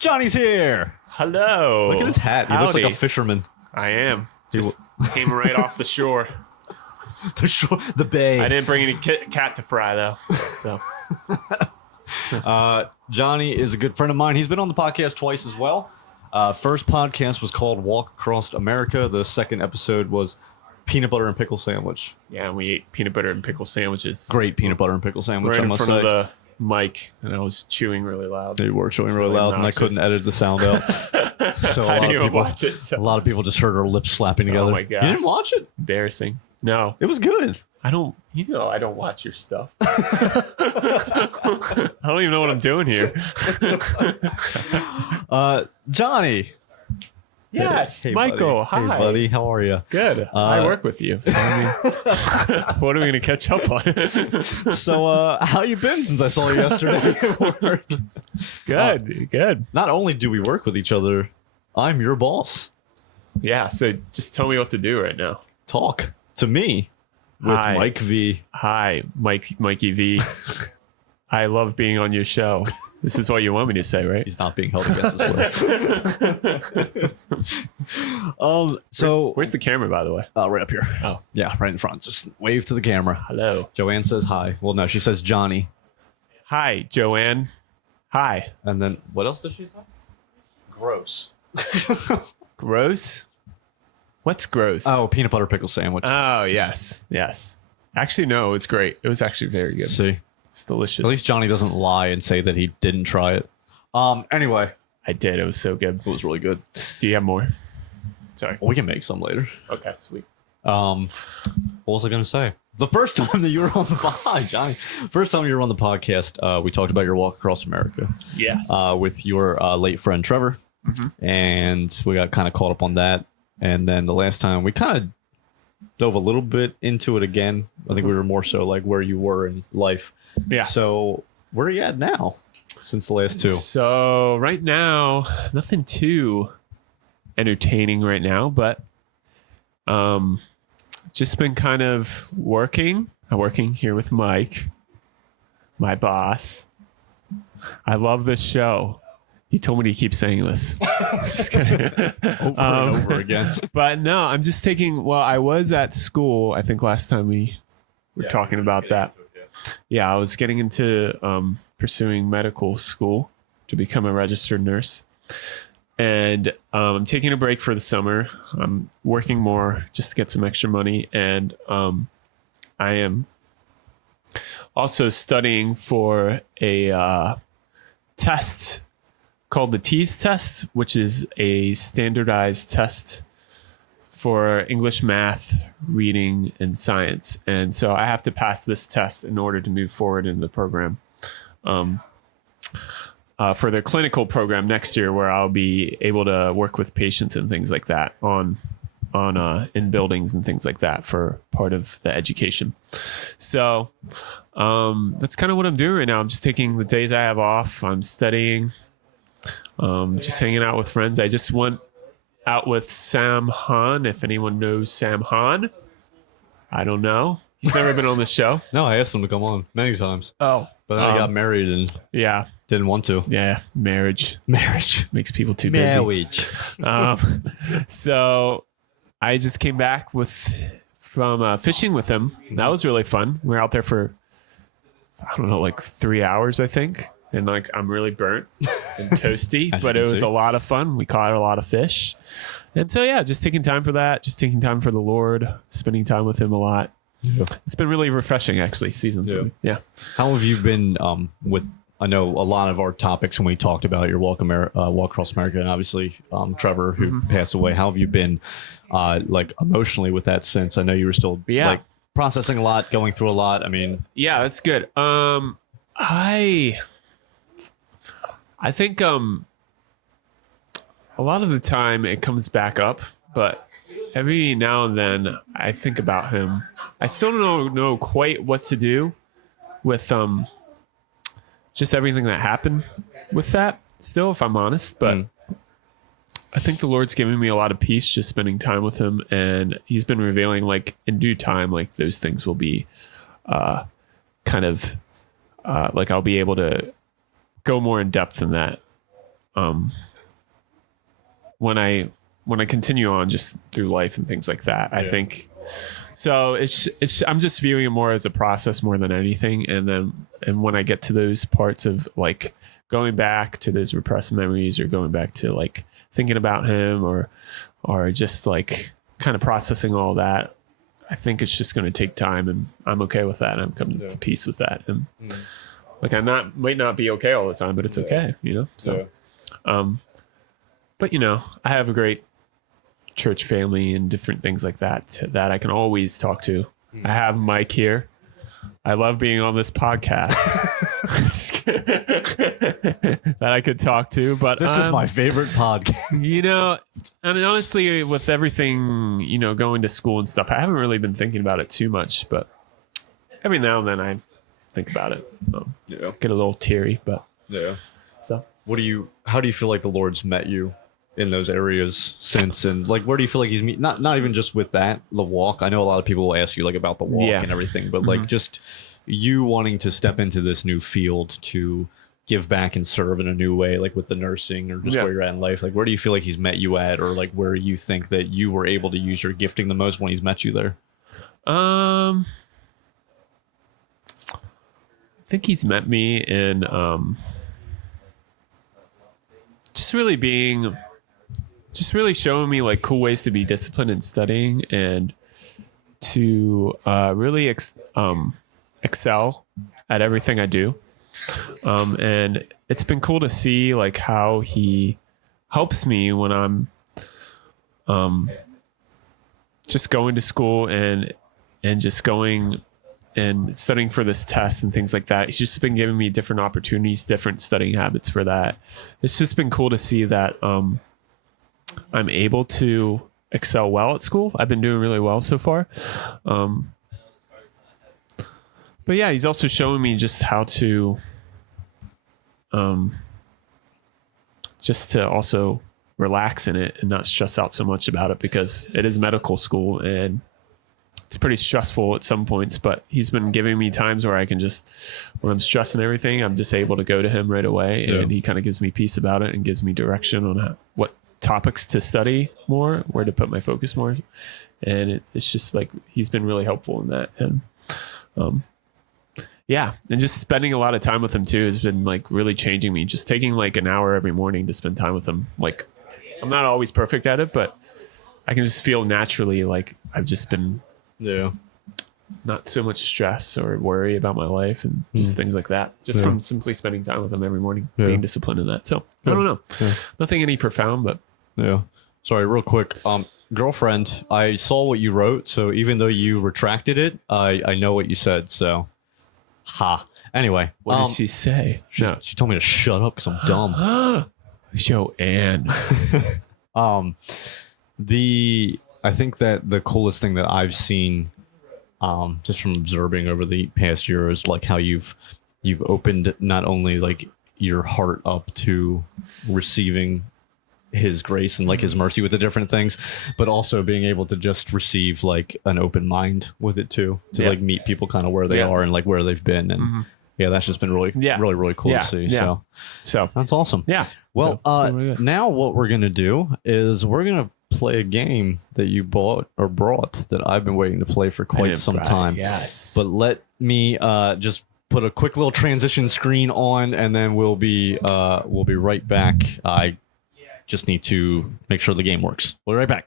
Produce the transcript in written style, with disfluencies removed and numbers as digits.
Johnny's here. Hello. Look at his hat. He looks like a fisherman. I am. Just came right off the shore. The bay. I didn't bring any cat to fry, though. So, Johnny is a good friend of mine. He's been on the podcast twice as well. First podcast was called Walk Across America. The second episode was Peanut Butter and Pickle Sandwich. yeah, and we ate peanut butter and pickle sandwiches. Great peanut butter and pickle sandwich, Right I in must front say. of the mic, and I was chewing really loud. They were chewing really loud, and I couldn't edit the sound out. So I didn't even watch it. a lot of people just heard our lips slapping together. Oh my gosh. You didn't watch it? Embarrassing. No. It was good. I don't watch your stuff. I don't even know what I'm doing here. Johnny. Yes, Hey, Michael. buddy. Hi. Hey, buddy. How are you? Good. I work with you. I mean, what are we going to catch up on? So, how you been since I saw you yesterday at work? Good. Not only do we work with each other, I'm your boss. Yeah, so just tell me what to do right now. Talk to me with Hi. Mike V. Hi, Mikey V. I love being on your show. This is what you want me to say, right? He's not being held against his will. So Where's the camera, by the way? right up here. Oh. Yeah, right in front. Just wave to the camera. Hello. Joanne says hi. Well, no, she says Johnny. Hi, Joanne. Hi. And then what else does she say? Gross. Gross? What's gross? Oh, peanut butter pickle sandwich. Oh, yes. Actually, no, it's great. It was actually very good. See, It's delicious. at least Johnny doesn't lie and say that he didn't try it. Anyway, I did. It was so good. it was really good. Do you have more? Sorry. Well, we can make some later. Okay, sweet. What was I going to say? The first time that you were on the podcast, Johnny. First time you were on the podcast, we talked about your walk across America. Yes. With your late friend Trevor, and we got kind of caught up on that. And then the last time we kind of dove a little bit into it again. I think we were more so like where you were in life. Yeah. So where are you at now since the last two? So right now, nothing too entertaining right now, but just been kind of working. I'm working here with Mike, my boss. I love this show. He told me to keep saying this. Just kidding. Over and over again. But no, I'm just taking, well, I was at school. I think last time we were talking about that. Yeah, I was getting into pursuing medical school to become a registered nurse. And I'm taking a break for the summer. I'm working more just to get some extra money. And I am also studying for a test called the TEAS test, which is a standardized test for English, math, reading, and science. And so I have to pass this test in order to move forward in the program. For the clinical program next year, where I'll be able to work with patients and things like that on in buildings and things like that for part of the education. So that's kind of what I'm doing right now. I'm just taking the days I have off. I'm studying, just hanging out with friends. I just went out with Sam Han. If anyone knows Sam Han, I don't know. He's never been on the show. No, I asked him to come on many times. Oh, But then I got married and yeah. didn't want to. Yeah, marriage makes people too busy. Marriage. So I just came back from fishing with him. That was really fun. We were out there for, I don't know, like 3 hours, I think. And like, I'm really burnt and toasty, but it was a lot of fun. We caught a lot of fish. And so, yeah, just taking time for that, just taking time for the Lord, spending time with him a lot. Yeah. It's been really refreshing, actually, season 3. Yeah. How have you been with, I know a lot of our topics when we talked about your walk across America, and obviously Trevor, who passed away. How have you been like emotionally with that since? I know you were still like processing a lot, going through a lot. I mean, yeah, that's good. I think a lot of the time it comes back up, but every now and then I think about him. I still don't know quite what to do with just everything that happened with that still, if I'm honest, but I think the Lord's given me a lot of peace just spending time with him, and he's been revealing, like, in due time, like those things will be kind of like I'll be able to go more in depth in that when I continue on just through life and things like that, I think so it's I'm just viewing it more as a process more than anything. And when I get to those parts of like going back to those repressed memories or going back to like thinking about him or just like kind of processing all that, I think it's just going to take time, and I'm okay with that. I'm coming to peace with that. And like might not be okay all the time, but it's okay, you know? So, but you know, I have a great church family and different things like that I can always talk to. I have Mike here. I love being on this podcast that I could talk to, but this is my favorite podcast. You know, and honestly, with everything, you know, going to school and stuff, I haven't really been thinking about it too much, but every now and then I think about it. Get a little teary, but so how do you feel like the Lord's met you in those areas since, and like where do you feel like he's not even just with the walk? I know a lot of people will ask you like about the walk and everything, but like just you wanting to step into this new field to give back and serve in a new way, like with the nursing or just where you're at in life, like where do you feel like he's met you at, or like where you think that you were able to use your gifting the most when he's met you there? I think he's met me in just really showing me like cool ways to be disciplined in studying and to really excel at everything I do. And it's been cool to see like how he helps me when I'm just going to school and just going and studying for this test and things like that. He's just been giving me different opportunities, different studying habits for that. It's just been cool to see that I'm able to excel well at school. I've been doing really well so far. But yeah, he's also showing me just how to just to also relax in it and not stress out so much about it, because it is medical school and it's pretty stressful at some points, but he's been giving me times where I can just, when I'm stressing everything, I'm just able to go to him right away, and he kind of gives me peace about it and gives me direction on what topics to study more, where to put my focus more. And it's just like, he's been really helpful in that. And and just spending a lot of time with him too has been like really changing me. Just taking like an hour every morning to spend time with him. Like, I'm not always perfect at it, but I can just feel naturally like I've just been not so much stress or worry about my life and just things like that, just from simply spending time with him every morning, being disciplined in that. So I don't know, nothing any profound, but sorry, real quick, girlfriend, I saw what you wrote, so even though you retracted it, I know what you said, so anyway, what did she say? She told me to shut up because I'm dumb. Show Anne. I think that the coolest thing that I've seen, just from observing over the past year, is like how you've opened not only like your heart up to receiving his grace and like his mercy with the different things, but also being able to just receive like an open mind with it too, to like meet people kind of where they are and like where they've been. And that's just been really cool to see. So that's awesome. Well, now what we're going to do is we're going to play a game that you brought that I've been waiting to play for quite some time. Yes. But let me just put a quick little transition screen on, and then we'll be right back. I just need to make sure the game works. We'll be right back.